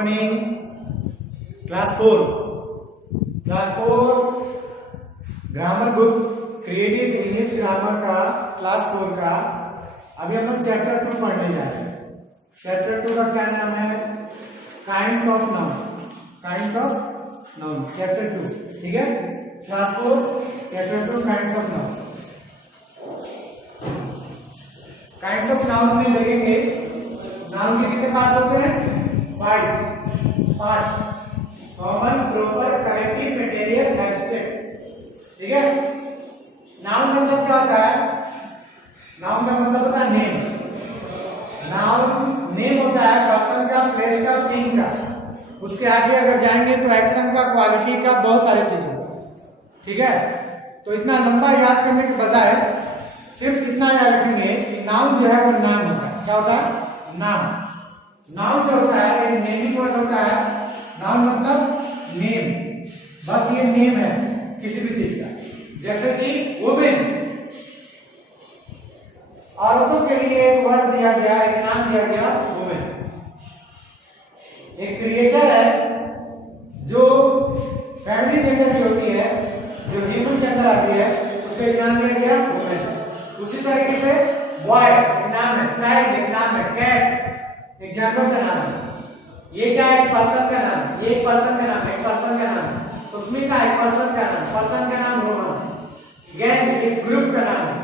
Morning. Class 4 grammar book creative English grammar का class 4 का अभी हम लोग चैप्टर 2 पढ़ने जा रहे हैं। चैप्टर 2 का क्या नाम है? Kinds of noun. Kinds of noun chapter 2, ठीक है। Class 4 chapter 2 kinds of noun. Kinds of noun में लगेंगे नाउन के कितने पार्ट होते हैं? 5 part. Common, proper, corrective, material, abstract, ठीक है। नाउन का मतलब क्या होता है? नाउन का मतलब होता है नेम। नाउन नेम होता है पर्सन का, प्लेस का, थिंग का। उसके आगे अगर जाएंगे तो एक्शन का, क्वालिटी का, बहुत सारे चीजों का, ठीक है। तो इतना लंबा याद करने के बजाय सिर्फ इतना याद रखेंगे, नाउन जो है वो नाम होता है। क्या होता है? नाम। नाउन जो होता है एक नेमिंग वर्ड होता है। नाउन मतलब नेम, बस ये नेम है किसी भी चीज का। जैसे कि वुमेन, औरतों के लिए एक वर्ड दिया गया, एक नाम दिया गया वुमेन। एक क्रिएचर है जो फैमिली जेंडर की होती है, जो ह्यूमन के अंदर आती है, उसको एक नाम दिया गया वुमेन। उसी तरीके से बॉय एक नाम है, चाइल्ड एक नाम है, कैट एक जानवर का नाम है। ये क्या है? एक पर्सन का नाम। ये एक पर्सन का नाम है, एक पर्सन का नाम है। सुस्मिता एक पर्सन का नाम, पर्सन का नाम रोहन। गैंग एक ग्रुप का नाम है,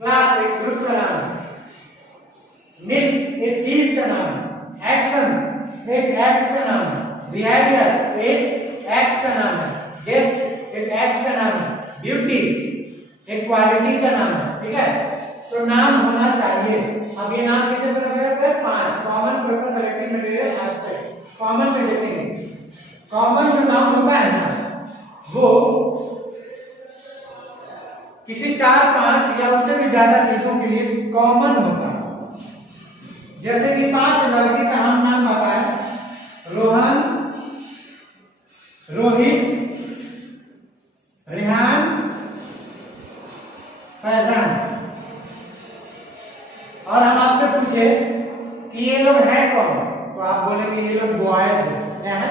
क्लास एक ग्रुप का नाम है। मिल्क एक चीज का नाम है, एक्शन एक एक्ट का नाम है, बिहेवियर एक एक्ट का नाम है, डेप्थ एक एक्ट का नाम है, ब्यूटी एक क्वालिटी का नाम है, ठीक है। तो नाम होना चाहिए। अब ये नाम कितने तरह के होते हैं? 5। Common, proper, corrective, material, abstract. Common में देखेंगे, कॉमन जो नाम होता है ना, वो किसी 4, 5 या उससे भी ज्यादा चीजों के लिए कॉमन होता है। जैसे कि 5 लड़के का हम नाम आता है, रोहन, रोहित, रेहान, फैजान। और हम आपसे पूछे कि ये लोग हैं कौन, तो आप बोलेंगे ये लोग बॉयज हैं। क्या है?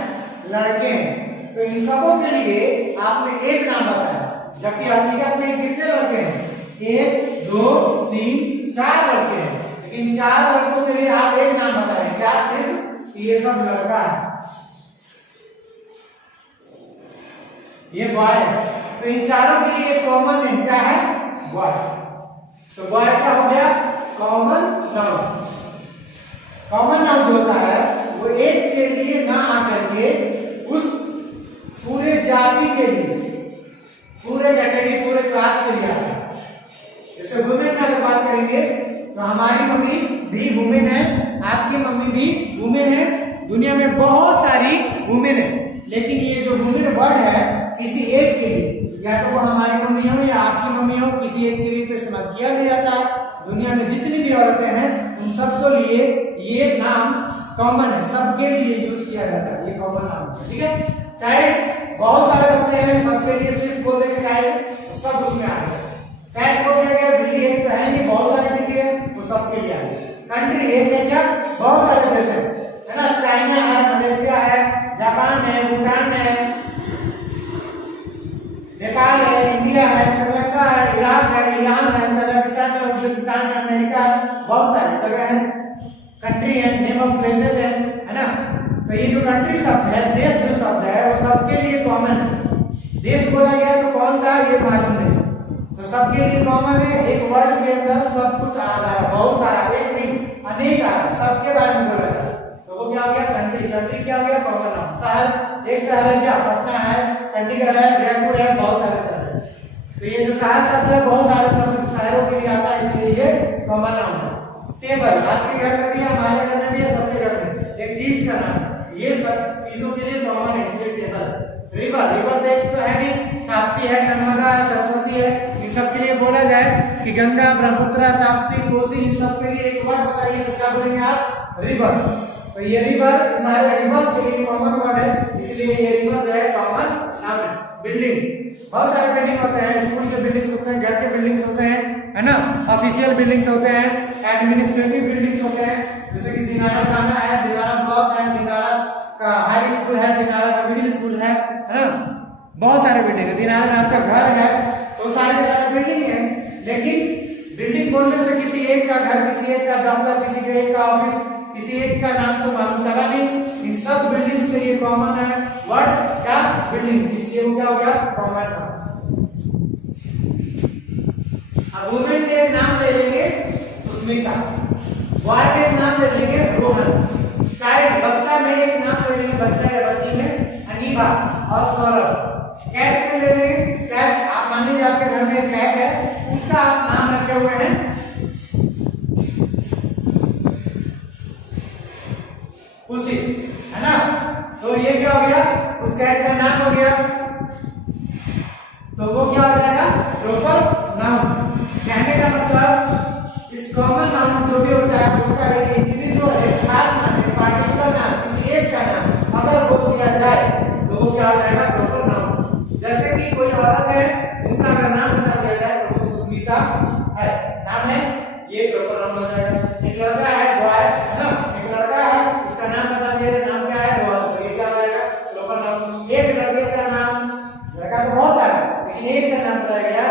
लड़के हैं। तो इन सबों के लिए आपने एक नाम बताया, जबकि हकीकत में कितने लड़के हैं? 1, 2, 3, 4 लड़के हैं। लेकिन 4 लड़कों के लिए आप एक नाम बताएं। क्या? सिर्फ ये सब लड़का है, ये बॉय है। तो इन चारों के लिए कॉमन नेम क्या है? बॉय। तो बॉय क्या हो गया? Common noun. कॉमन नाउन जो होता है वो एक के लिए ना आकर के उस पूरे जाति के लिए, पूरे कैटेगरी, पूरे क्लास के लिए आता है। इससे वुमेन का अगर बात करेंगे तो हमारी मम्मी भी वुमेन है, आपकी मम्मी भी वुमेन है, दुनिया में बहुत सारी वुमेन है। लेकिन ये जो वुमेन वर्ड है किसी एक के लिए, या तो वो हमारी मम्मी हो या आपकी मम्मी हो, किसी एक के लिए तो इस्तेमाल किया नहीं जाता है। दुनिया में जितनी भी औरतें हैं उन सबके लिए ये नाम कॉमन है, सबके लिए यूज किया जाता है। ये कॉमन नाम है, ठीक है। चाइल्ड बहुत सारे बच्चे हैं, सबके लिए सिर्फ बोल देंगे चाइल्ड, सब उसमें आ गया। कैट बोल देंगे, बिल्ली एक तो है नहीं, बहुत सारी बिल्ली है, वो सबके लिए आ गया। कंट्री एक है क्या? बहुत सारे देश है ना। चाइना है, मलेशिया है, जापान है, भूटान है, नेपाल है, इंडिया है, श्रीलंका है, इराक है, ईरान है, कजाकिस्तान है, उज्बेकिस्तान है, अमेरिका है, बहुत सारी जगह है। कंट्री है, नेम ऑफ प्लेसेस है ना। तो ये जो कंट्री शब्द है, देश जो शब्द है, वो सबके लिए कॉमन है। देश बोला गया तो कौन सा ये मालूम नहीं, तो सबके लिए कॉमन है। एक वर्ड के अंदर सब कुछ आ रहा है, बहुत सारा, एक नहीं अनेक आ रहा है, सबके बारे में बोला जा रहा है। तो वो क्या हो गया? कंट्री। कंट्री क्या हो गया? Common noun. शहर, एक शहर है क्या? पटना है, चंडीगढ़ है, जयपुर है, बहुत सारे शहर है। तो ये जो शहर शब्द है बहुत सारे शब्द शहरों के लिए आता है, इसलिए ये कॉमन नाउन है। टेबल आपके घर में भी है, हमारे घर में भी है, सबके घर में एक चीज का नाम है, ये सब चीजों के लिए कॉमन है, इसलिए टेबल। रिवर, रिवर तो है नहीं, ताप्ती है, नर्मदा है, सरस्वती है। इन सब के लिए बोला जाए कि गंगा, ब्रह्मपुत्र, ताप्ती, कोसी, इन सब के लिए एक वर्ड बताइए तो क्या बोलेंगे आप? रिवर। तो ये रिवर सारे रिवर्स के लिए कॉमन वर्ड है, इसलिए ये रिवर जो है कॉमन नाउन है। बिल्डिंग, बहुत सारे बिल्डिंग होते हैं, स्कूल के बिल्डिंग्स होते हैं, घर के बिल्डिंग्स होते हैं, है ना। ऑफिशियल बिल्डिंग्स होते हैं, एडमिनिस्ट्रेटिव बिल्डिंग्स होते हैं, जैसे कि दिनारा थाना है, दिनारा ब्लॉक है, दिनारा का बहुत सारे बिल्डिंग है। दिनारा में आपका घर है तो सारे के सारे बिल्डिंग है, लेकिन बिल्डिंग बोलने से किसी एक का घर, किसी एक का दफ्तर, किसी के एक का ऑफिस, किसी एक का नाम तो मालूम चला नहीं। इन सब बिल्डिंग्स के लिए कॉमन है वर्ड क्या? बिल्डिंग, इसलिए वो क्या हो गया? कॉमन। अब वुमेन के एक नाम ले लेंगे सुष्मिता, बॉय के एक नाम ले लेंगे रोहन, चाइल्ड बच्चा में एक नाम ले लेंगे बच्चा या बच्ची में अनीबा और सौरभ। कैट में ले लेंगे कैट, आप मान लीजिए आपके घर में कैट है, उसका आप नाम रखे हुए हैं खुशी, है ना? तो ये क्या हो गया? उस कैट का नाम हो गया, तो वो क्या हो जाएगा? Proper noun. कहने का मतलब इस कॉमन नाउन जो भी होता है उसका एक इंडिविजुअल है, खास नाम है, पार्टिकुलर नाम, किसी एक का नाम अगर बोल दिया जाए तो वो क्या हो जाएगा? Proper noun. जैसे कि कोई औरत है, उनका अगर नाम बता दिया जाए तो वो सुष्मिता है, नाम है, ये प्रॉपर नाउन हो जाएगा। एक लड़का है बॉय, है ना? एक लड़का है, उसका नाम बता दिया जाए, नाम क्या है? रोहन, तो ये क्या हो जाएगा? Proper noun. एक लड़के का नाम, लड़का तो बहुत सारा लेकिन एक का नाम बताया गया,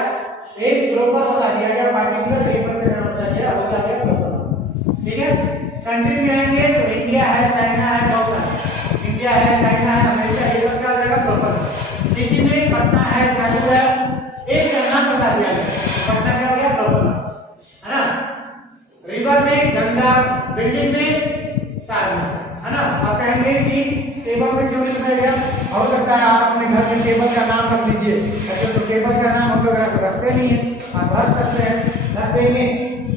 एक प्रॉपर बता दिया गया, पार्टिकुलर एक बच्चे का नाम बता दिया, वो क्या गया? Proper noun. ठीक है? कंट्री में आएंगे तो इंडिया है, चाइना है, बहुत सारे इंडिया है, चाइना है, अमेरिका, ये सब क्या हो जाएगा? प्रॉपर। सिटी में पटना है, जादू है, एक का नाम बता दिया गया, पटना क्या हो गया? प्रॉपर, है ना? रिवर में गंगा, बिल्डिंग में ताजमहल, है ना? आप कहेंगे कि टेबल में क्यों लिखा गया? हो सकता है आप अपने घर में टेबल का नाम रख लीजिए, ऐसे तो टेबल का नाम हम लोग रखते नहीं है, आप रख सकते हैं, रख देंगे।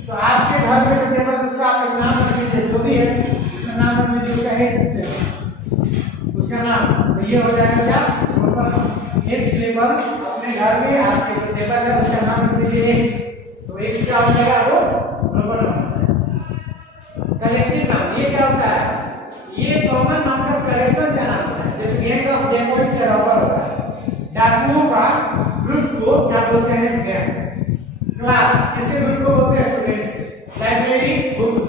तो आपके घर में जो टेबल उसका आप नाम रख लीजिए, जो भी है उसका नाम रख लीजिए, उसका उसका नाम, तो ये हो जाएगा क्या? X table. अपने घर में आपके जो टेबल है उसका नाम रख लीजिए एक्स, तो एक्स क्या हो जाएगा? वो प्रॉपर नाम। कलेक्टिव नाम ये क्या होता है? ये कॉमन नाम का कलेक्शन का नाम है। जैसे गैंग ऑफ डेकोइट्स का रॉबर होता है, डाकुओं का ग्रुप को क्या बोलते हैं? गैंग। क्लास किसके ग्रुप को बोलते हैं? Students. Library books,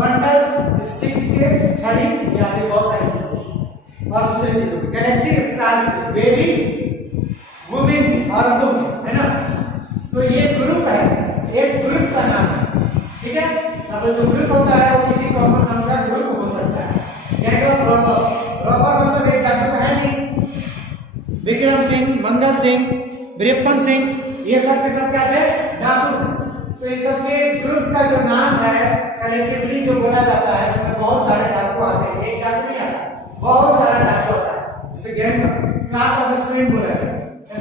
bundle sticks के, छड़ी, या फिर बहुत सारी चीजें और दूसरी चीजों की, गैलेक्सी स्टार्स, बेबी, वुमेन और तुम, है ना? तो ये ग्रुप है, एक ग्रुप का नाम है, ठीक है? अब जो ग्रुप होता है वो किसी कॉमन नाम का ग्रुप हो सकता है। गैंग ऑफ रॉबर्स, रॉबर मतलब एक जादू तो है नहीं। विक्रम सिंह, मंगल सिंह, वीरप्पन सिंह, ये सब के सब क्या थे? डाकू। तो इस सब के ग्रुप का जो नाम है कलेक्टिवली जो बोला जाता है, उसमें बहुत सारे डाकू आते हैं, एक डाकू नहीं आता, बहुत सारा डाकू आता है। जैसे गैंग क्लास ऑफ स्टूडेंट बोला गया,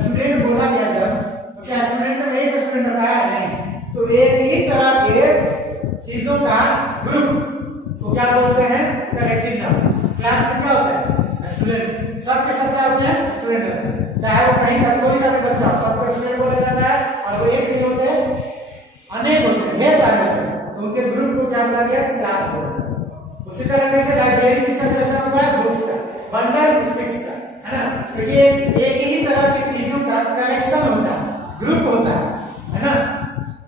स्टूडेंट बोला गया जब, तो क्या स्टूडेंट में एक स्टूडेंट बताया? नहीं, तो एक ही तरह के चीजों का ग्रुप को क्या बोलते हैं? Collective noun. क्लास में क्या होता है? स्टूडेंट, सब के सब क्या होते हैं? स्टूडेंट होते हैं, चाहे वो कहीं का कोई सा भी बच्चा, सबको स्टूडेंट बोला जाता है। और वो एक नहीं होते, अनेक होते हैं, ढेर सारे होते हैं, तो उनके ग्रुप को क्या बोला गया? क्लास बोला। उसी तरह से लाइब्रेरी किसका कलेक्शन होता है? बुक्स का, बंडल स्टिक्स का, है ना? तो ये एक ही तरह की चीजों का कलेक्शन होता है, ग्रुप होता है ना?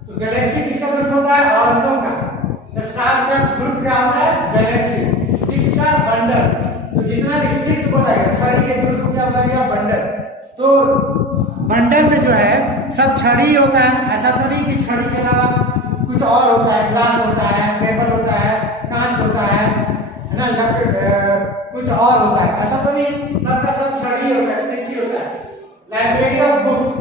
तो गैलेक्सी किसका ग्रुप होता है? औरतों का। स्टार्स का ग्रुप क्या होता है? गैलेक्सी। स्टिक्स का बंडल, तो जितना भी स्टिक्स बोला गया, छड़ी के ग्रुप को क्या बोला गया? बंडल। तो बंडल में जो है सब छड़ी होता है, ऐसा तो नहीं कि छड़ी के अलावा कुछ और होता है, ग्लास होता है, टेबल होता है, कांच होता है ना, कुछ और होता है, ऐसा तो नहीं, सबका सब छड़ी होता है, स्टिक्स ही होता है। लाइब्रेरी ऑफ बुक्स,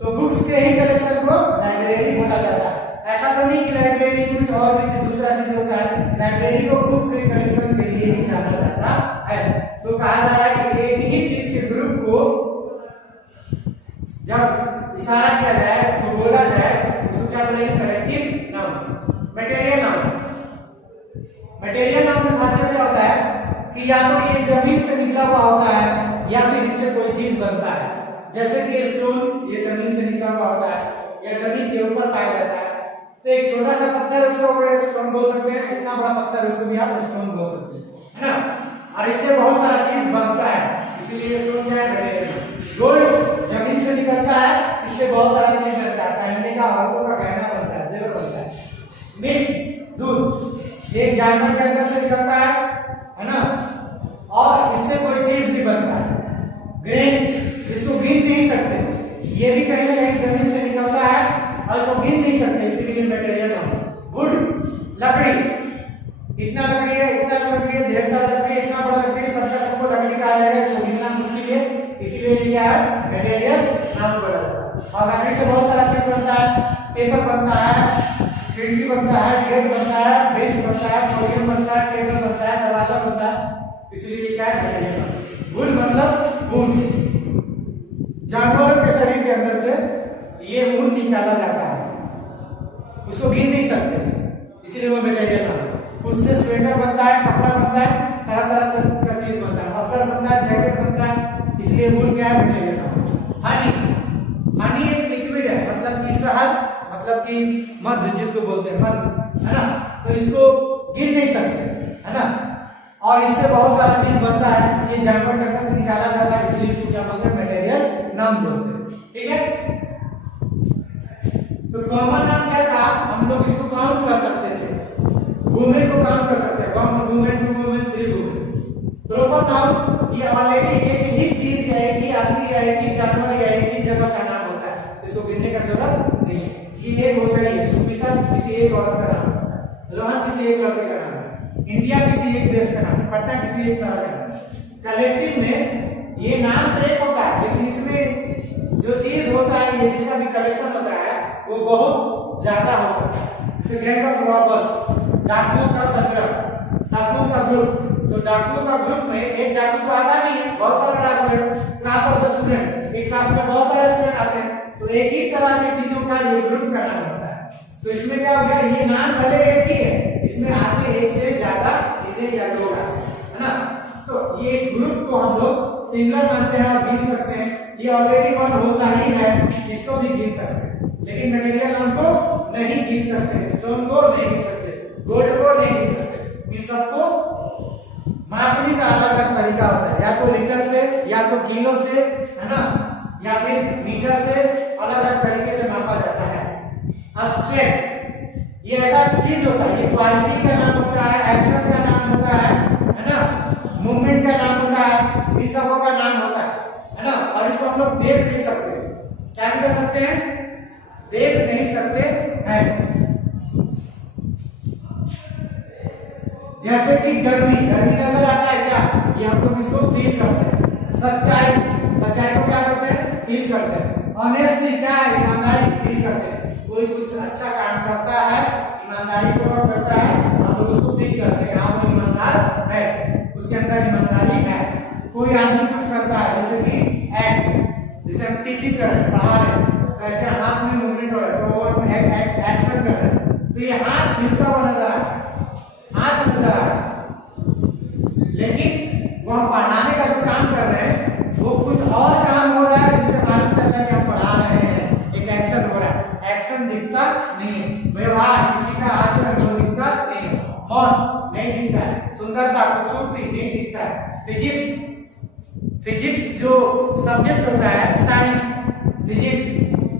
तो बुक्स के ही कलेक्शन को लाइब्रेरी बोला जाता है। ऐसा तो नहीं कि लाइब्रेरी कुछ और भी दूसरा चीज होता है, लाइब्रेरी को बुक के कलेक्शन के लिए ही जाना जाता है। तो कहा जा रहा है कि एक ही चीज के ग्रुप को जब इशारा किया जाए तो बोला जाए, उसको क्या बोलेंगे? Collective noun. Material noun, material noun में खासियत क्या होता है कि या तो ये जमीन से निकला हुआ होता है या फिर इससे कोई चीज बनता है। जैसे कि स्टोन, ये जमीन से निकला हुआ होता है, यह जमीन के ऊपर पाया जाता है। तो एक छोटा सा पत्थर उसको स्टोन बोल सकते हैं, इतना बड़ा पत्थर उसको भी आप स्टोन बोल सकते हैं, है ना? और इससे बहुत सारा चीज बनता है, इसीलिए स्टोन क्या है? गोल्ड जमीन से निकलता है, इससे बहुत सारा चीज बनता है, पहनने का, औरतों का गहना बनता है, जेवर बनता है। मिल्क, दूध, एक जानवर के अंदर से निकलता है ना? और इससे कोई चीज भी बनता है। ग्रेन, इसको गिन ये भी कहीं ना कहीं जमीन से निकलता है और इसको गिन नहीं सकते, इसीलिए मटेरियल नाउन। वुड, लकड़ी, इतना लकड़ी है, इतना लकड़ी है, ढेर सारा लकड़ी है, इतना बड़ा लकड़ी है, सबका सबको लकड़ी कहा जाएगा, इसको गिनना मुश्किल है, इसीलिए ये क्या है, मटेरियल नाउन बोला जाता है। और लकड़ी से बहुत सारा चीज बनता है, पेपर बनता है, खिड़की बनता है, गेट बनता है, बेंच बनता है, पोडियम बनता है, टेबल बनता है, दरवाजा बनता है, इसलिए ये क्या है, मटेरियल नाउन। वुड मतलब ऊन, जानवरों के शरीर के अंदर से ये ऊन निकाला जाता है, उसको गिन नहीं सकते, इसीलिए वो मटेरियल नाउन। उससे स्वेटर बनता है, कपड़ा बनता है, तरह तरह का चीज बनता है, मफलर बनता है, जैकेट बनता है, इसलिए वुड क्या है, मटेरियल नाउन। हनी, हनी एक लिक्विड है, मतलब कि शहद, मतलब कि मध जिसको बोलते हैं, मध, है ना, तो इसको गिन नहीं सकते, है ना, और इससे बहुत सारा चीज बनता है, ये जानवर के अंदर से निकाला जाता है, इसलिए इसको क्या बोलते हैं, मटेरियल नाउन बोलते हैं। ठीक है, तो कॉमन नाउन क्या था, हम लोग इसको काउंट कर सकते थे, वुमेन को काउंट कर सकते हैं, 1 women, 2 women, 3 women. Proper noun ये ऑलरेडी एक ही चीज है, एक ही आदमी है, एक ही जानवर है, एक ही जगह का नाम होता है, इसको गिनने का जरूरत नहीं है। ये एक होता है, सुमिता किसी एक औरत का नाम होता है, रोहन किसी एक लड़के का नाम है, इंडिया किसी एक देश का नाम है, पटना किसी एक शहर का नाम है। कलेक्टिव में ये नाम तो एक होता है, लेकिन इसमें जो चीज होता है, ये जिसका भी कलेक्शन होता है, वो बहुत ज्यादा हो सकता है। जैसे गैंग ऑफ रॉबर्स, डाकुओं का संग्रह, डाकुओं का ग्रुप, तो डाकुओं का ग्रुप में एक डाकू तो आता नहीं है, बहुत सारे डाकू हैं, क्लास ऑफ द स्टूडेंट, एक क्लास में बहुत सारे स्टूडेंट आते हैं, तो एक ही तरह की चीजों का ये ग्रुप का नाम होता है। तो इसमें क्या हो गया, ये नाम भले एक ही है, इसमें आते एक से ज्यादा चीजें या लोग आते हैं, है ना, तो ये इस ग्रुप को हम लोग सिंगुलर मानते हैं और गिन सकते हैं, ये ऑलरेडी 1 होता ही है, इसको भी गिन सकते हैं, लेकिन मटेरियल नाउन को नहीं गिन सकते, स्टोन को नहीं गिन सकते, गोल्ड को नहीं गिन सकते, इन सबको मापने का अलग अलग तरीका होता है, या तो लीटर से, या तो किलो से, है ना, या फिर मीटर से, अलग अलग तरीके से मापा जाता है। अब्स्ट्रैक्ट ये ऐसा चीज होता है, ये क्वालिटी का नाम होता है, एक्शन का नाम होता है ना, मूवमेंट का नाम होता है, इन सबों का नाम होता है ना, और इसको हम लोग देख नहीं सकते, क्या नहीं कर सकते हैं, देख नहीं सकते हैं। जैसे कि गर्मी, गर्मी नजर आता है क्या, ये हम लोग इसको फील करते हैं। सच्चाई, सच्चाई को क्या करते हैं, फील करते हैं। ऑनेस्टली क्या है, ईमानदारी फील करते हैं, कोई कुछ अच्छा काम करता है, ईमानदारी पूर्वक करता है, हम लोग उसको फील करते हैं, हाँ वो ईमानदार है, उसके अंदर ईमानदारी है। कोई आदमी कुछ करता है, जैसे कि एक्ट, जैसे हम टीचिंग कर रहे हैं, पढ़ा रहे हैं, ऐसे हाथ में मूवमेंट हो रहा है, तो वो एक्शन कर रहे हैं, तो ये हाथ हिलता हुआ नजर आ रहा है, हाथ नजर आ रहा है, लेकिन वो हम पढ़ाने का जो काम कर रहे हैं, वो कुछ और काम हो रहा है, जिससे मालूम चलता है कि हम पढ़ा रहे हैं, एक एक्शन हो रहा है, एक्शन दिखता नहीं है, व्यवहार, किसी का आचरण वो दिखता नहीं है, मौत नहीं दिखता है, सुंदरता, खूबसूरती नहीं दिखता है। फिजिक्स, फिजिक्स जो सब्जेक्ट होता है, science, physics,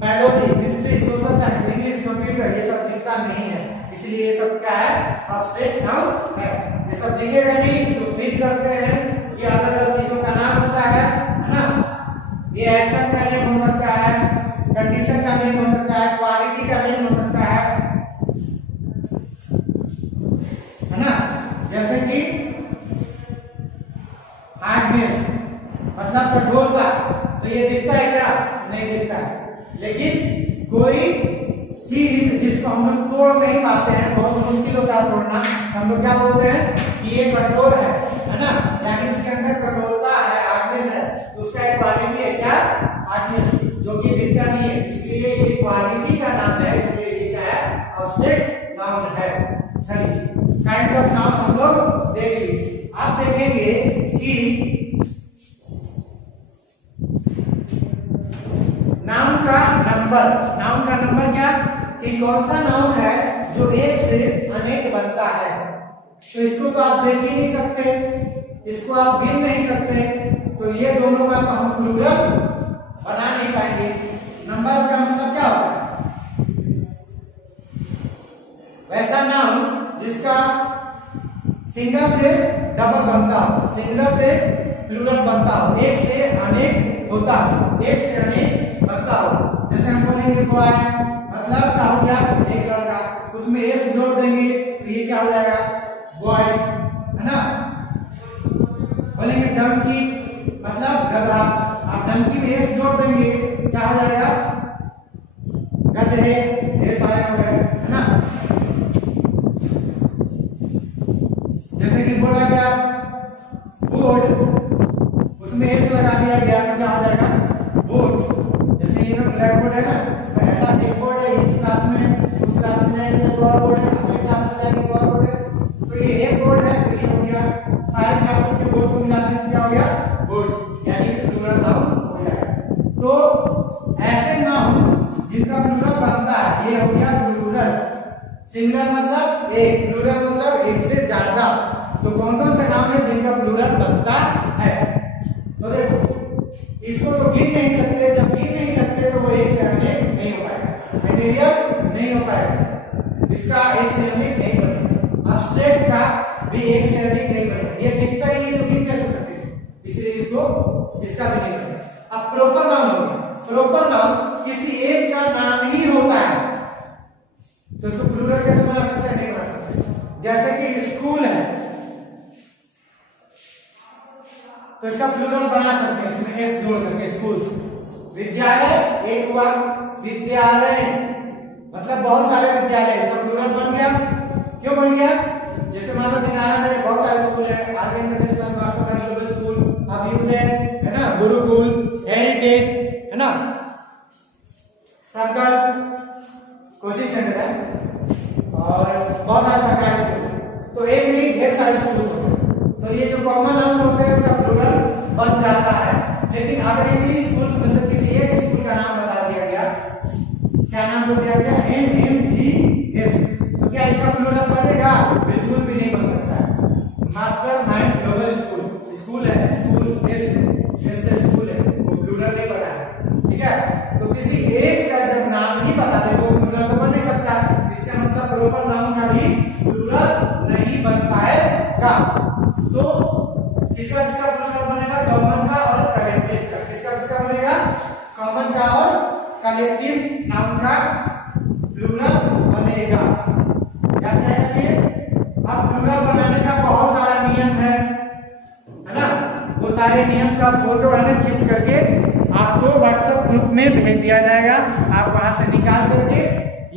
biology, history, social science, English, computer, ये सब दिखता नहीं है, इसलिए ये सब क्या है, अब्स्ट्रैक्ट नाउन है। ये सब दिखेगा नहीं, इसको फील करते हैं, ये अलग अलग चीजों का नाम होता है ना, ये एक्शन का नेम हो सकता है, कंडीशन का नेम हो सकता है, क्वालिटी का नेम हो सकता है ना, जैसे कि हार्डनेस मतलब कठोरता, तो ये दिखता है क्या, नहीं दिखता है, लेकिन कोई चीज जिसको हम लोग तोड़ नहीं पाते हैं, बहुत मुश्किल होता है तोड़ना, हम लोग क्या बोलते हैं कि ये कठोर है ना, यानी उसके अंदर कठोरता है, हार्डनेस है, तो उसका एक क्वालिटी है क्या, हार्डनेस, जो कि दिखता नहीं है, इसलिए ये क्वालिटी का नाम है, इसलिए ये क्या है, अब्स्ट्रैक्ट नाउन है। चलिए काइंड्स ऑफ नाउन हम लोग देख लीजिए, आप देखेंगे कि नाउन का नंबर, नाउन का नंबर क्या, कि कौन सा नाउन है जो एक से अनेक बनता है, तो इसको तो आप देख ही नहीं सकते, इसको आप गिन नहीं सकते, तो ये दोनों का तो हम प्लूरल बना नहीं पाएंगे। नंबर का मतलब क्या होता है, वैसा नाउन जिसका सिंगल से डबल बनता हो, सिंगल से प्लूरल बनता हो, एक से अनेक होता हो, एक से अनेक बनता काउ, जैसे हम बोलेंगे बॉय मतलब क्या हो गया एक लड़का, उसमें एस जोड़ देंगे तो ये क्या हो जाएगा बॉयज, है ना। बोलेंगे डंकी मतलब गधा, आप डंकी में एस जोड़ देंगे क्या हो जाएगा गधे, ढेर सारे हो गए, है ना। जैसे कि बोला गया बोर्ड, उसमें एस लगा दिया गया तो क्या हो जाएगा बोर्ड। जैसे ये ना ब्लैक बोर्ड है ना, तो ऐसा एक बोर्ड है इस क्लास में, उस क्लास में जाएंगे तो एक और बोर्ड है, अगले क्लास में जाएंगे एक और बोर्ड है, तो ये एक बोर्ड है तो ये हो गया सारे क्लासेस के बोर्ड्स को मिला दें क्या हो गया बोर्ड्स, यानी प्लूरल नाउन हो जाएगा। तो ऐसे नाउन जिनका प्लूरल बनता है ये हो गया प्लूरल। सिंगुलर मतलब एक, प्लूरल मतलब एक से ज्यादा। तो कौन कौन से नाम है जिनका प्लूरल बनता है, तो देखो इसको तो गिन नहीं सकते, जब गिन नहीं सकते तो वो एक से अधिक नहीं हो पाएगा, मटेरियल नहीं हो पाएगा, इसका एक से अधिक नहीं बनेगा, अब्स्ट्रैक्ट का भी एक से अधिक नहीं बनेगा, ये दिखता ही नहीं तो गिन कैसे सकते, इसलिए इसको इसका भी नहीं बनेगा। अब प्रॉपर नाउन हो गया, प्रॉपर नाउन किसी एक का नाम ही होता है तो इसको प्लूरल कैसे बना सकते हैं, नहीं बना सकते। जैसे कि स्कूल है तो इसका प्लूरल बना सकते हैं, इसमें एस जोड़ करके स्कूल। विद्यालय एक हुआ, विद्यालय मतलब बहुत सारे विद्यालय, इसका प्लूरल बन गया। क्यों बन गया, जैसे मान लो दिनारा में बहुत सारे स्कूल है, art international, master global school, Abhyudaya है ना, गुरुकुल, हेरिटेज है ना, सर्कल कोचिंग सेंटर है और बहुत सारे सरकारी स्कूल, तो एक नहीं ढेर सारे स्कूल होते हैं। तो ये जो कॉमन नाउन होते हैं उसका प्लूरल बन जाता है। लेकिन अगर इन्हीं स्कूल्स में से किसी एक स्कूल का नाम बता दिया गया, क्या नाम बोल दिया गया MMGS, तो क्या इसका प्लूरल बनेगा, बिल्कुल भी नहीं बन सकता है। Master mind global school, school है, स्कूल एस से स्कूल है, वो प्लूरल नहीं बना है, ठीक है। तो किसी एक का जब नाम ही बता दे वो प्लूरल तो बन नहीं सकता, इसका मतलब प्रॉपर नाउन का भी प्लूरल नहीं बन पाएगा। तो किसका किसका प्लूरल बनेगा, कॉमन का और कलेक्टिव का, किसका किसका बनेगा, कॉमन का और कलेक्टिव नाउन का प्लूरल बनेगा, याद रखना ये। अब प्लूरल बनाने का बहुत सारा नियम है ना, वो सारे नियम का फोटो है ना खींच करके आपको व्हाट्सएप ग्रुप में भेज दिया जाएगा, आप वहां से निकाल करके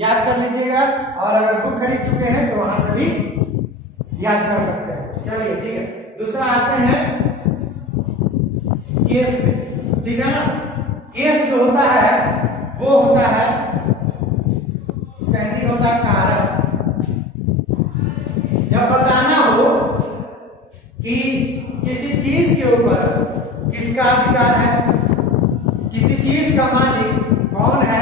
याद कर लीजिएगा, और अगर बुक खरीद चुके हैं तो वहां से भी याद कर सकते हैं। चलिए ठीक है, दूसरा आते हैं केस में, ठीक है ना। केस जो होता है वो होता है, इसका हिंदी होता है कारण। जब बताना हो कि किसी चीज के ऊपर किसका अधिकार है, किसी चीज का मालिक कौन है,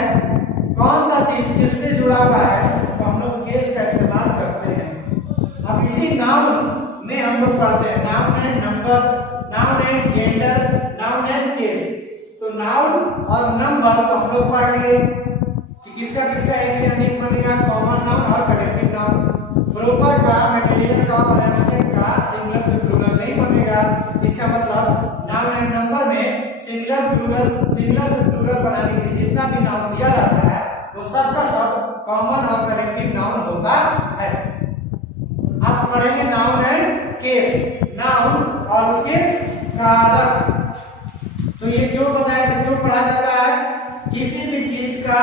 कौन सा चीज किससे जुड़ा हुआ है, तो हम लोग केस का इस्तेमाल करते हैं। अब इसी नाउन में हम लोग पढ़ते हैं noun and number, noun and gender, noun and case. तो नाउन और नंबर तो हम लोग पढ़ लिए कि किसका किसका एक से अधिक बनेगा, कॉमन नाउन और कलेक्टिव नाउन। प्रॉपर का, मटेरियल का और एब्स्ट्रैक्ट का सिंगुलर से प्लूरल नहीं बनेगा, इसका मतलब नाउन एंड नंबर में सिंगुलर प्लूरल, सिंगुलर से प्लूरल बनाने के लिए जितना भी नाउन दिया जाता है वो सबका सब कॉमन और कलेक्टिव नाउन होता है। आप पढ़ेंगे नाउन एंड केस, नाउन और उसके कारक। तो ये क्यों बताया, क्यों पढ़ा जाता है, किसी भी चीज का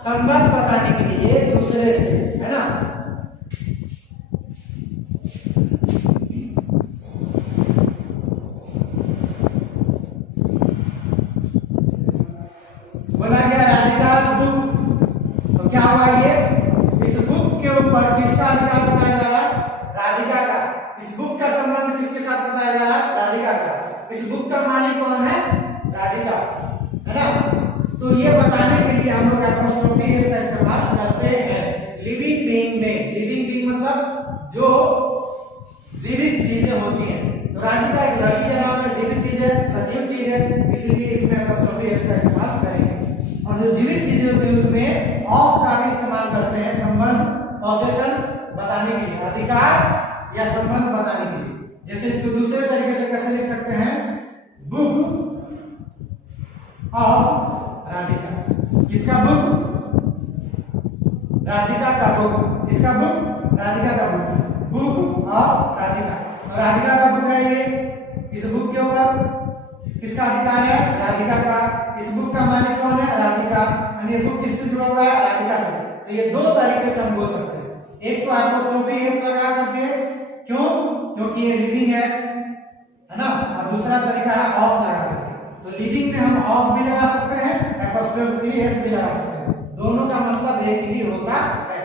संबंध बताने के लिए दूसरे से, है ना। बोला गया राधिका बुक, तो क्या हुआ ये, इस बुक के ऊपर किसका अधिकार बताया जा रहा है, राधिका का। इस बुक का संबंध किसके साथ बताया जा रहा है, राधिका का। इस बुक का मालिक कौन है, राधिका, है ना। तो ये बताने के लिए हम लोग एपोस्ट्रोफी का इस्तेमाल करते हैं लिविंग बीइंग में। लिविंग बीइंग मतलब जो जीवित चीजें होती हैं, तो राधिका एक लड़की का नाम है, जीवित चीज है, सजीव चीज है, इसलिए इसमें एपोस्ट्रोफी का इस्तेमाल करेंगे। और जो जीवित चीजें होती है उसमें ऑफ का भी इस्तेमाल करते हैं, संबंध, पोसेशन बताने के लिए, अधिकार या संबंध बताने के लिए। जैसे इसको दूसरे तरीके से कैसे लिख सकते हैं, बुक ऑफ राधिका, किसका बुक? राधिका का बुक। किसका बुक? राधिका का बुक। Book of Radhika. और राधिका का बुक है ये। इस बुक के ऊपर किसका अधिकार है? राधिका का। इस बुक का मालिक कौन है? राधिका। और ये बुक किससे जुड़ा हुआ है? राधिका से। तो ये दो तरीके से हम बोल सकते हैं। एक तो एपोस्ट्रोफी एस लगा करके, क्यों? क्योंकि ये लिविंग है ना। और दूसरा तरीका है ऑफ लगा करके। तो लिविंग में हम ऑफ भी लगा सकते हैं, एपोस्ट्रोफी एस भी लगा सकते हैं। दोनों का मतलब एक ही होता है।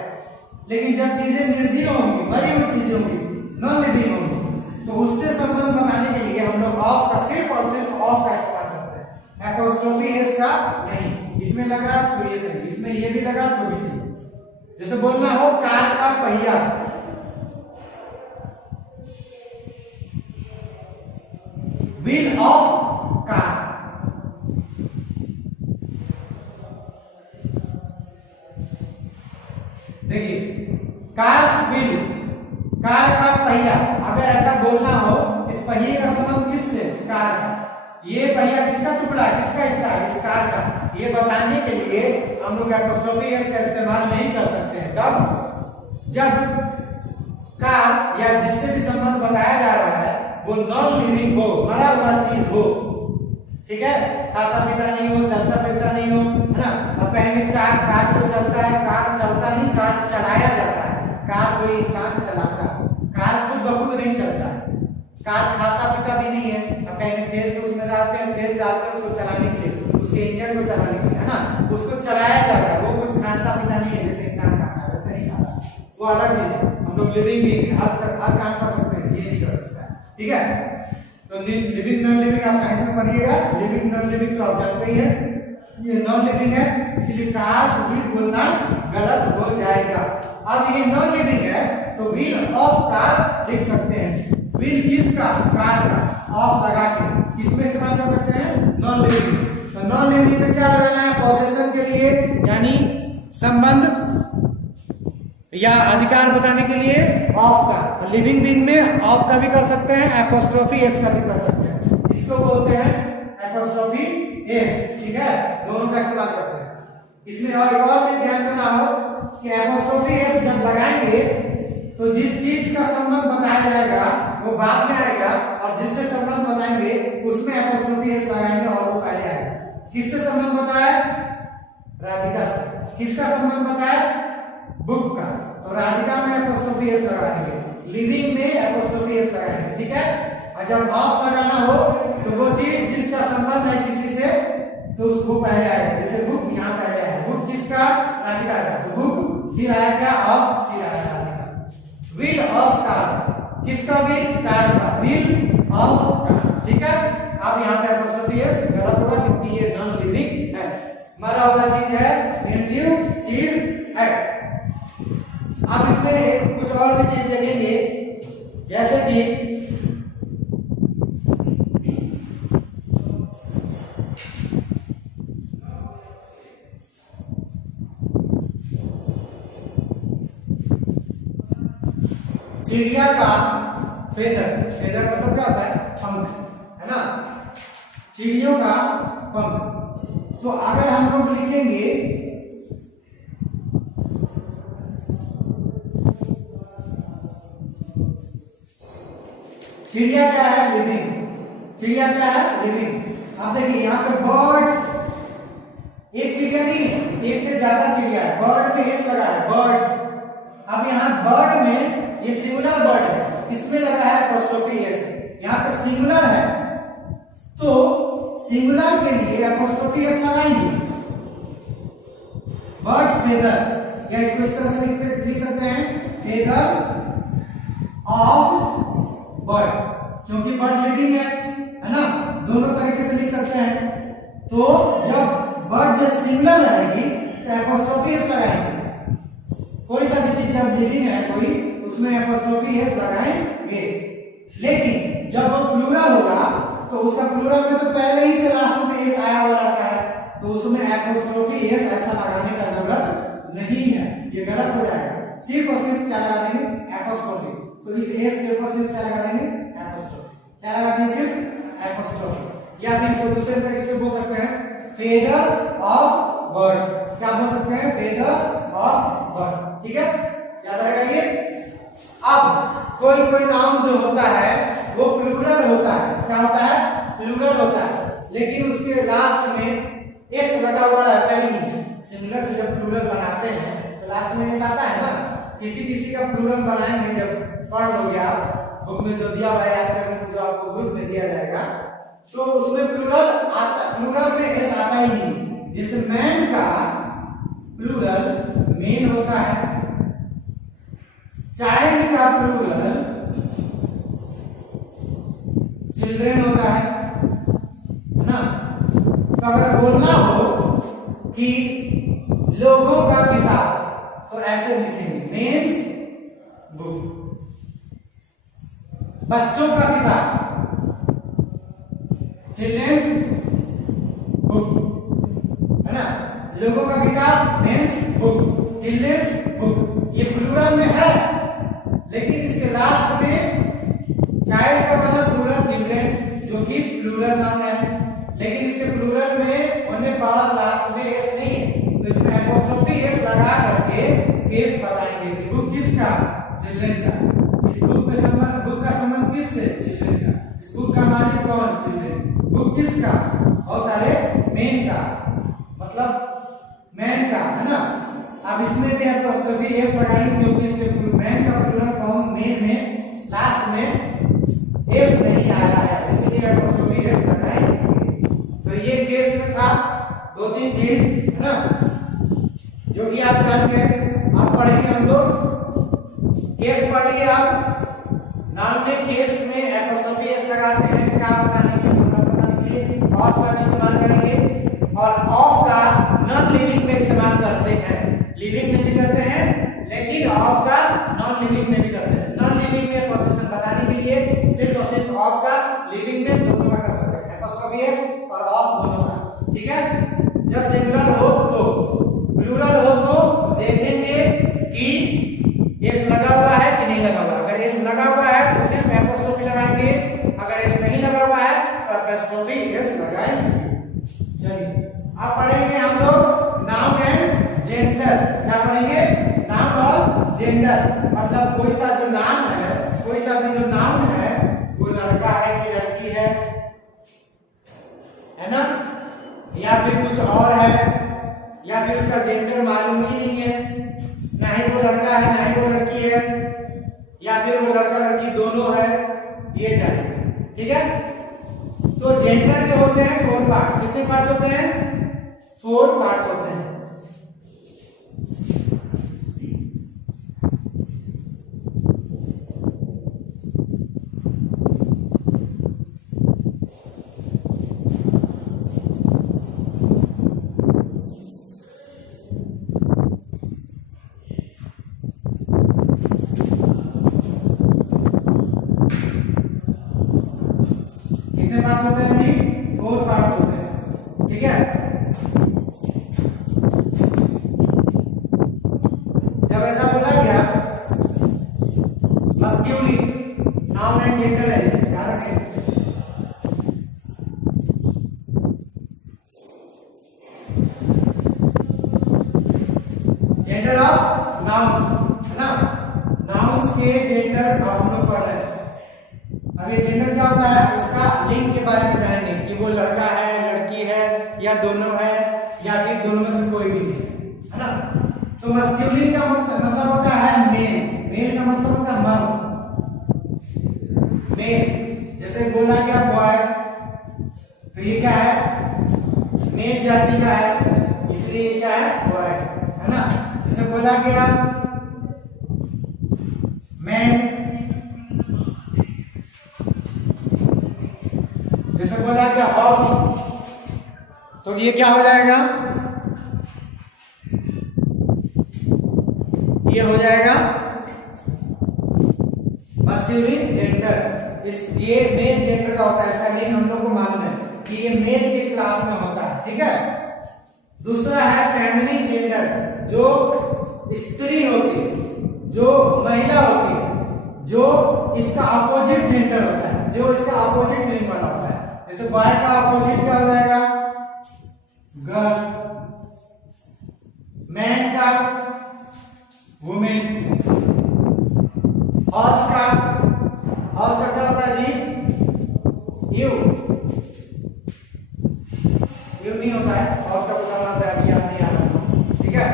लेकिन जब चीजें निर्जीव होंगी, मरी हुई चीजें होंगी, नॉन लिविंग होंगी, तो उससे संबंध बनाने के लिए हम लोग ऑफ का सिर्फ और सिर्फ ऑफ का इस्तेमाल करते हैं, एपोस्ट्रोफी एस का नहीं। इसमें लगा तो ये सही, इसमें ये भी लगा तो भी सही। जैसे बोलना हो कार का पहिया, व्हील ऑफ कार। देखिए कार्स व्हील, कार का पहिया। अगर ऐसा बोलना हो, इस पहिए का संबंध किससे? कार का। ये पहिया किसका टुकड़ा है? किसका हिस्सा है? इस कार का। ये बताने के लिए हम लोग एपोस्ट्रोफी एस का इस्तेमाल नहीं कर सकते हैं। कब? जब कार या जिससे भी संबंध बताया जा रहा है वो नॉन लिविंग हो, मरा हुआ चीज हो। ठीक है, खाता पीता नहीं हो, चलता फिरता नहीं हो, है ना। अब कहेंगे कार तो चलता है, कार चलता नहीं, कार चलाया जाता है। कार कोई इंसान चलाता है, कार खुद ब खुद नहीं चलता है। कार खाता पीता भी नहीं है। अब कहेंगे तेल तो उसमें डालते हैं, तेल डालते हैं उसको चलाने के लिए, उसके इंजन को चलाने के लिए, है ना। उसको चलाया जाता है, वो कुछ खाता पीता नहीं है जैसे इंसान खाता है, वैसे नहीं खाता, वो अलग चीज है। हम लोग लिविंग भी हर काम कर सकते हैं, ये नहीं कर सकता है। ठीक है, तो लिविंग नॉन लिविंग आप साइंस में पढ़िएगा। लिविंग नॉन लिविंग तो आप जानते ही हैं, ये नॉन लिविंग है, इसलिए कार्स व्हील बोलना गलत हो जाएगा। अब ये नॉन लिविंग है तो व्हील ऑफ कार लिख सकते हैं। व्हील किसका? कार का। ऑफ लगा के किसमें इस्तेमाल कर सकते हैं? Non living. तो नॉन लिविंग में क्या लगाना है? पोजेशन के लिए, यानी संबंध या अधिकार बताने के लिए ऑफ का। लिविंग बीइंग में ऑफ का भी कर सकते हैं, एपोस्ट्रोफी एस का भी कर सकते हैं। इसको बोलते हैं एपोस्ट्रोफी एस। ठीक है, दोनों का इस्तेमाल करते हैं। इसमें और एक और चीज ध्यान देना हो कि एपोस्ट्रोफी एस जब लगाएंगे तो जिस चीज का संबंध बताया जाएगा वो बाद में आएगा, और जिससे संबंध बताएंगे उसमें एपोस्ट्रोफी एस लगाएंगे और वो पहले आएगा। किससे संबंध बताया? राधिका से। किसका संबंध बताया? बुक का। तो राधिका में एपोस्ट्रोफी एस लगाएंगे, लिविंग में एपोस्ट्रोफी एस लगाएंगे। ठीक है, और जब ऑफ लगाना हो तो वो चीज जिसका संबंध है किसी से तो उसको पहले आएगा। जैसे बुक यहाँ पहले आया, बुक किसका? राधिका का, तो बुक फिर आएगा ऑफ, फिर आएगा राधिका। व्हील ऑफ कार, किसका व्हील? कार का, व्हील ऑफ कार। ठीक है, अब यहाँ पे एपोस्ट्रोफी एस गलत होगा क्योंकि ये नॉन लिविंग है, मरा हुआ चीज है, निर्जीव चीज है। अब इसमें कुछ और भी चीज देखेंगे, जैसे कि चिड़िया का फेदर। फेदर मतलब क्या होता है? पंख, है ना। चिड़ियों का पंख। तो अगर हम लोग लिखेंगे चिड़िया क्या है? लिविंग। चिड़िया क्या है? लिविंग। अब देखिए यहाँ पे बर्ड्स, एक चिड़िया नहीं है, एक से ज्यादा चिड़िया है। बर्ड में एस लगा है, बर्ड्स। अब यहाँ बर्ड में ये सिंगुलर बर्ड है, इसमें लगा है एपोस्ट्रोफी एस। यहाँ पे सिंगुलर है तो सिंगुलर के लिए एपोस्ट्रोफी एस लगाएंगे। बर्ड्स फेदर, या इसको इस तरह से लिख सकते हैं, फेदर ऑफ बर्ड, क्योंकि बर्ड लिविंग है ना। दोनों तरीके से लिख सकते हैं। तो जब बर्ड जब सिंगुलर रहेगी तो एपोस्ट्रोफी एस लगाएंगे। कोई सा भी चीज जब लिविंग है कोई, उसमें एपोस्ट्रोफी एस लगाएंगे। लेकिन जब वो प्लूरल होगा तो उसका प्लूरल में तो पहले ही से लास्ट में एस आया हुआ रहता है, तो उसमें एपोस्ट्रोफी एस ऐसा लगाने का जरूरत नहीं है, ये गलत हो जाएगा। सिर्फ और सिर्फ क्या लगा देंगे? एपोस्ट्रोफी। तो इस एस के ऊपर सिर्फ क्या लगा देंगे? एपोस्ट्रोफी। क्या लगा देंगे? सिर्फ एपोस्ट्रोफी। या फिर इसको दूसरे तरीके से बोल सकते हैं, फेदर ऑफ बर्ड्स। क्या बोल सकते हैं? Feathers of birds. ठीक है, याद रहेगा ये। अब कोई कोई नाउन जो होता है वो प्लूरल होता है। क्या होता है? प्लूरल होता है, लेकिन उसके लास्ट में एस लगा हुआ रहता ही नहीं। सिंगुलर से जब प्लूरल बनाते हैं तो लास्ट में एस आता है ना। किसी किसी का प्लूरल बनाएंगे, जब पढ़ लोगे आप बुक में जो दिया हुआ है, याद करने जो आपको ग्रुप में दिया जाएगा, तो उसमें प्लूरल आता, प्लूरल में एस आता ही नहीं। जैसे मैन का प्लूरल मेन होता है, चाइल्ड का प्लूरल चिल्ड्रेन होता है ना। तो अगर बोलना हो कि लोगों का किताब तो ऐसे लिखेंगे, मेन्स बुक। बच्चों का किताब, चिल्ड्रेन्स बुक, है ना। लोगों का किताब मेन्स बुक, चिल्ड्रेन्स बुक। ये प्लूरल में है, लेकिन इसके लास्ट में चाइल्ड का बना प्लूरल चिल्ड्रेन, जो कि प्लूरल नाउन है, लेकिन इसके प्लूरल में होने पर लास्ट में एस नहीं है, तो इसमें एपोस्ट्रोफी एस लगा करके केस बताएंगे कि बुक किसका? चिल्ड्रेन का। इस बुक में संबंध, बुक का संबंध किससे? चिल्ड्रेन का। इस बुक का मालिक कौन? चिल्ड्रेन। बुक किसका? बहुत सारे मेन का, मतलब मैन का, है ना। अब इसमें भी एपोस्ट्रोफी एस लगाएंगे क्योंकि इसके मैन का प्लूरल फॉर्म मेन में लास्ट में एस नहीं आया है, इसलिए एपोस्ट्रोफी एस लगाएंगे। तो ये केस में था दो तीन चीज, है ना, जो कि आप जान गए। आप पढ़ेंगे हम लोग केस पढ़िए आप। नाउन में केस में एपोस्ट्रोफी एस लगाते हैं, क्या बताने के लिए? संबंध बताने के लिए ऑफ का इस्तेमाल करेंगे, और ऑफ का नॉन लिविंग में इस्तेमाल करते हैं। लिविंग में भी करते हैं, लेकिन ऑफ का नॉन लिविंग में भी करते हैं। नॉन लिविंग में पोजीशन बताने के लिए सिर्फ और सिर्फ ऑफ का, लिविंग में दोनों का कर सकते हैं, एपोस्ट्रोफी एस और ऑफ दोनों का। ठीक है, जब सिंगुलर हो तो, प्लूरल हो तो देखेंगे कि एस लगा हुआ है कि नहीं लगा हुआ। अगर एस लगा हुआ है तो सिर्फ एपोस्ट्रोफी लगाएंगे, अगर एस नहीं लगा हुआ है तो एपोस्ट्रोफी एस लगाएंगे। चलिए अब पढ़ेंगे हम लोग नाउन एंड जेंडर। क्या पढ़ेंगे? नाउन और जेंडर, मतलब कोई सा जो नाम है, कोई सा भी जो नाउन है, वो लड़का है कि लड़की है ना, या फिर कुछ और है, या फिर उसका जेंडर मालूम ही नहीं है, ना ही वो लड़का है ना ही वो लड़की है, या फिर वो लड़का लड़की दोनों है, ये जाने। ठीक है, तो जेंडर के होते हैं 4 पार्ट्स। कितने पार्ट्स होते हैं? 4 पार्ट्स होते हैं। कितने पार्ट्स होते हैं जी? 4 पार्ट्स होते हैं। ठीक है, जब ऐसा बोला गया मस्क्यूलिन नाउन एंड जेंडर है, याद रखें। जेंडर ऑफ नाउन्स, है ना। नाउन्स के जेंडर हम लोग पढ़ रहे हैं। अब ये जेंडर क्या होता है? उसका लिंग के बारे में जानेंगे कि वो लड़का है, लड़की है, या दोनों है, या फिर दोनों में से कोई भी नहीं, है ना। तो मस्क्यूलिन का मतलब होता है मेल। मेल का मतलब होता है मर्द, मेल। जैसे बोला गया बॉय, तो ये क्या है? मेल जाति का है, इसलिए ये क्या है? बॉय, है ना। जैसे बोला गया मैन, जैसे बोला गया हॉर्स, तो ये क्या हो जाएगा? ये हो जाएगा मस्क्यूलिन जेंडर। इस ये मेल जेंडर का होता है, इसका लिंग हम लोग को मालूम है कि ये मेल के क्लास में होता है। ठीक है, दूसरा है फेमिनिन जेंडर, जो स्त्री होती है, जो महिला होती है, जो इसका अपोजिट जेंडर होता है, जो इसका अपोजिट लिंग वाला होता है। जैसे बॉय का अपोजिट क्या हो जाएगा? गर्ल, मैन का वुमेन, हॉर्स का क्या होता है जी? यू नहीं होता है, हॉर्स का कुछ और होता है, अभी याद नहीं आ रहा, ठीक है।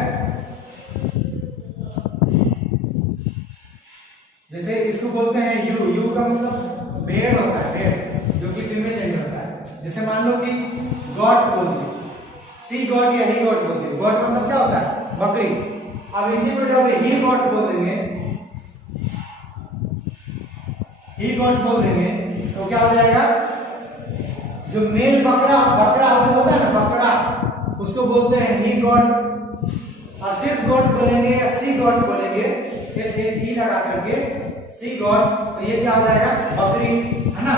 जैसे इसको बोलते हैं यू का मतलब भेड़ होता है, भेड़ जो कि फीमेल जेंडर होता है। जैसे मान लो कि गॉट बोल दिए, सी गॉट या ही गॉट बोल दिए, गॉट का मतलब क्या होता है? बकरी। अब इसी को जब ही गॉट बोल देंगे, ही गॉट बोल देंगे तो क्या हो जाएगा? जो मेल बकरा जो होता है ना, बकरा, उसको बोलते हैं ही गॉट। और सिर्फ गॉट बोलेंगे या सी गॉट बोलेंगे, ही लगा करके सी गॉट, तो ये क्या हो जाएगा? बकरी, है ना।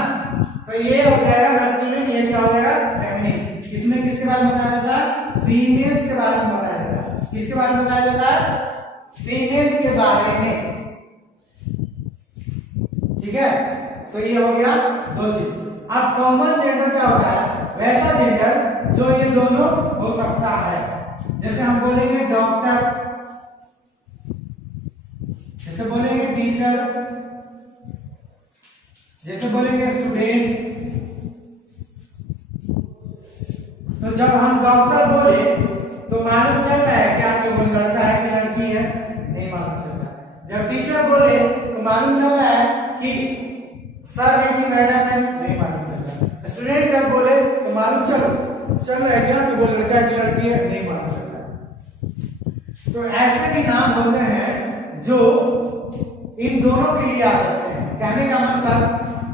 तो ये हो जाएगा मैस्कुलिन, ये क्या हो जाएगा? फेमिनिन। इसमें किसके बारे में बताया जाता है? फीमेल्स के बारे में बताया जाता है। किसके बारे में बताया जाता है? फीमेल्स के बारे में, ठीक है। तो ये हो गया दो चीज। अब कॉमन जेंडर क्या होता है? वैसा जेंडर जो ये दोनों हो सकता है। जैसे हम बोलेंगे डॉक्टर, जैसे बोलेंगे टीचर, जैसे बोलेंगे स्टूडेंट। तो जब हम डॉक्टर बोले तो मालूम चल रहा है क्या कि वो लड़का है कि लड़की है? नहीं मालूम चल रहा है। जब टीचर बोले तो मालूम चल रहा है कि सर है कि मैडम है? नहीं मालूम चल रहा है। स्टूडेंट जब बोले तो मालूम चल रहा है क्या कि वो लड़का है कि लड़की है? नहीं मालूम चल रहा है। तो ऐसे भी नाम होते हैं जो इन दोनों के लिए आ सकते हैं। कहने का मतलब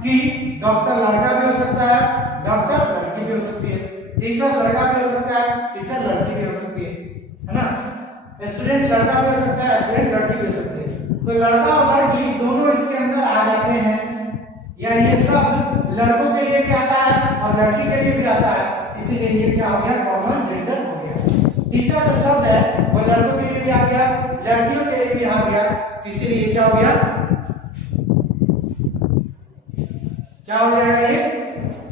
कि डॉक्टर लड़का भी हो सकता है, डॉक्टर लड़की भी हो सकती है, टीचर लड़का भी हो सकता है, टीचर लड़की भी हो सकती है ना। स्टूडेंट लड़का भी हो सकता है, स्टूडेंट लड़की भी हो सकती है। तो लड़का और लड़की दोनों इसके अंदर आ जाते हैं, या ये शब्द लड़कों के लिए भी आता है और लड़की के लिए भी आता है, इसीलिए ये क्या हो गया? कॉमन जेंडर हो गया। टीचर जो शब्द है वो लड़कों के लिए भी आ गया, लड़कियों के लिए भी आ गया, इसीलिए क्या हो गया? क्या हो जाएगा? ये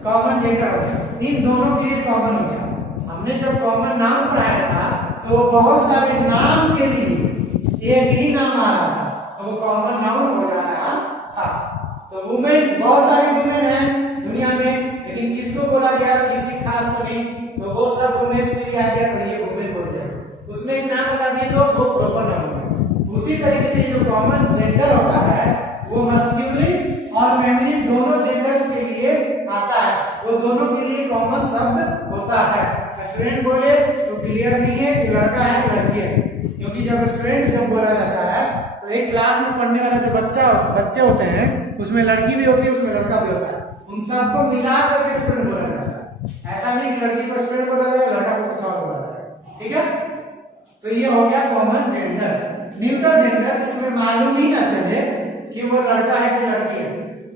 कॉमन जेंडर हो गया। इन दोनों के लिए कॉमन हो गया। हमने जब कॉमन नाम पढ़ाया था तो बहुत सारे नाम के लिए एक ही नाम आ रहा था, तो वो कॉमन नाउन हो जा रहा था। तो वुमेन, बहुत सारी वुमेन है दुनिया में, लेकिन किसको बोला गया? किसी खास को नहीं, तो वो सब वुमेन्स के लिए आ गया, तो ये वुमेन बोल जाएगा। उसमें एक नाम बता दिए तो वो प्रॉपर नाउन हो गया। उसी तरीके से जो कॉमन जेंडर होता है वो मस्कुलिन और फेमिनिन दोनों जेंडर्स के लिए आता है, वो दोनों के लिए कॉमन शब्द होता है। स्टूडेंट बोले तो क्लियर नहीं है कि लड़का है लड़की है, क्योंकि जब स्टूडेंट जब बोला जाता है तो एक क्लास में पढ़ने वाला जो बच्चे होते हैं उसमें लड़की भी होती है, उसमें लड़का भी होता है, उन सबको मिला करके स्टूडेंट बोला जाता है। ऐसा नहीं कि लड़की को स्टूडेंट बोला जाएगा, लड़का को कुछ और बोला जाएगा, ठीक है। तो ये हो गया कॉमन जेंडर। न्यूट्रल जेंडर, जिसमें मालूम ही ना चले कि वो लड़का है कि लड़की है।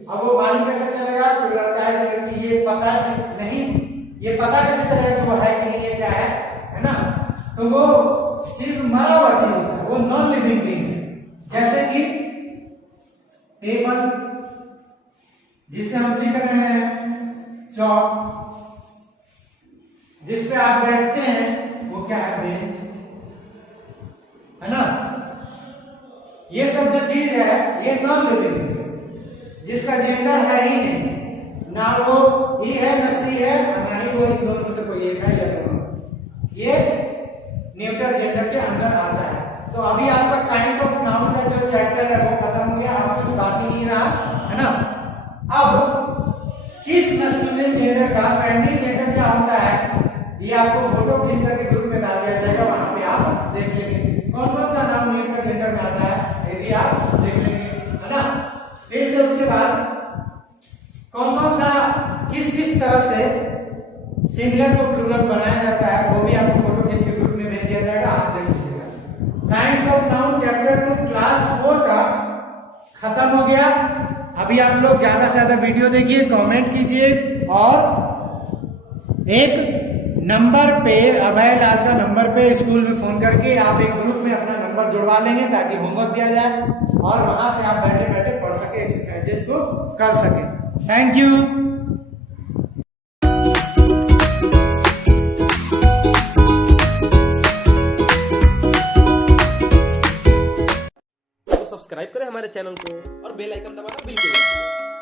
अब वो मालूम कैसे चलेगा कि लड़का है कि लड़की? ये पता नहीं, ये पता कैसे चलेगा कि वो है कि नहीं, ये क्या है ना। तो वो चीज मरा हुआ चीज होता है, वो नॉन लिविंग बीइंग है। जैसे कि टेबल, जिससे हम लिख रहे हैं चौक, जिस पे आप बैठते हैं वो क्या है? बेंच, है ना। ये सब जो चीज है ये नॉन लिविंग है, जिसका जेंडर है ही नहीं, ना वो ही है न सी है, ना ही वो इन दोनों में से कोई एक है या दोनों। ये न्यूट्रल जेंडर के अंदर आता है। तो अभी आपका काइंड्स ऑफ नाउन का जो चैप्टर है वो खत्म हो गया, आप कुछ बाकी नहीं रहा, है ना। अब किस मैस्कुलिन जेंडर का फेमिनिन जेंडर क्या होता है ये आपको फोटो खींच करके ग्रुप में डाल दिया जाएगा, वहां पे आप देख लेंगे कौन कौन सा नाउन न्यूट्रल जेंडर में आता है, ये भी आप देख लेंगे, है ना। फिर से उसके बाद कौन कौन सा किस किस तरह से सिंगुलर को प्लूरल बनाया जाता है वो भी आपको फोटो खींच के ग्रुप में भेज दिया जाएगा, आप देख लीजिएगा। Kinds of noun chapter 2 class 4 का खत्म हो गया। अभी आप लोग ज्यादा से ज्यादा वीडियो देखिए, कमेंट कीजिए, और एक नंबर पे, अभय लाल का नंबर पे स्कूल में फोन करके आप एक ग्रुप में अपना नंबर जुड़वा लेंगे ताकि होमवर्क दिया जाए और वहां से आप बैठे बैठे पढ़ सके, एक्सरसाइजेज को कर सके। Thank you. सब्सक्राइब करें हमारे चैनल को और बेल आइकन दबाना बिल्कुल मत भूलें।